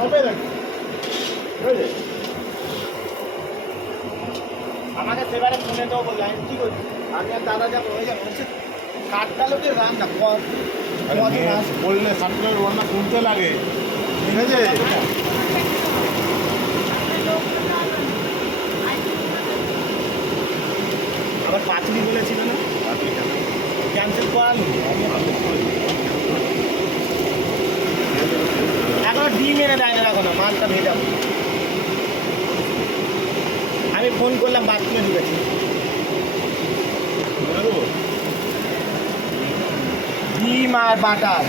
হবে নাকি? আমাকে সেবারে ফোনে দেবো বললো, আমি কী করছি? আমি আর দাদা যাবো হয়ে যাবো বলছে কাঠটা লোকের রান্না বললে সাতটার রান্না শুনতে লাগে, ঠিক আছে? আবার পাঁচমি বলেছিল না, ক্যান্সেল করালো। এখনো ডিম এনে দেয় না, দেখো না মালটা ভেজাবো। আমি ফোন করলাম, বাথরুমে ঢুকেছি। ডিম আর বাটার